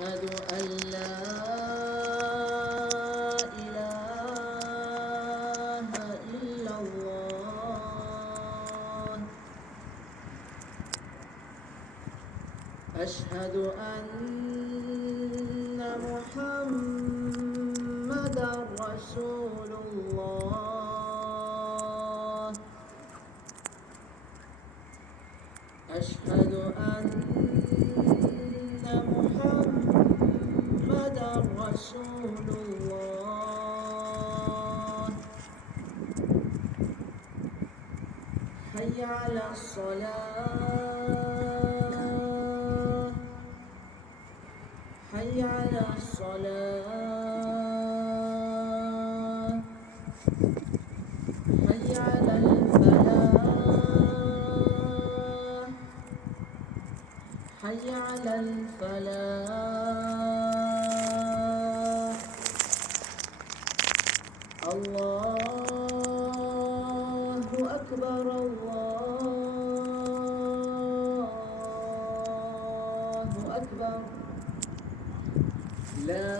أشهد أن لا إله إلا الله. أشهد أن محمدًا رسول الله. أشهد أن محمدًا رسول الله. حي على الصلاة. حي على الصلاة. حي على الفلاح. حي على الفلاح. الله أكبر الله أكبر. لا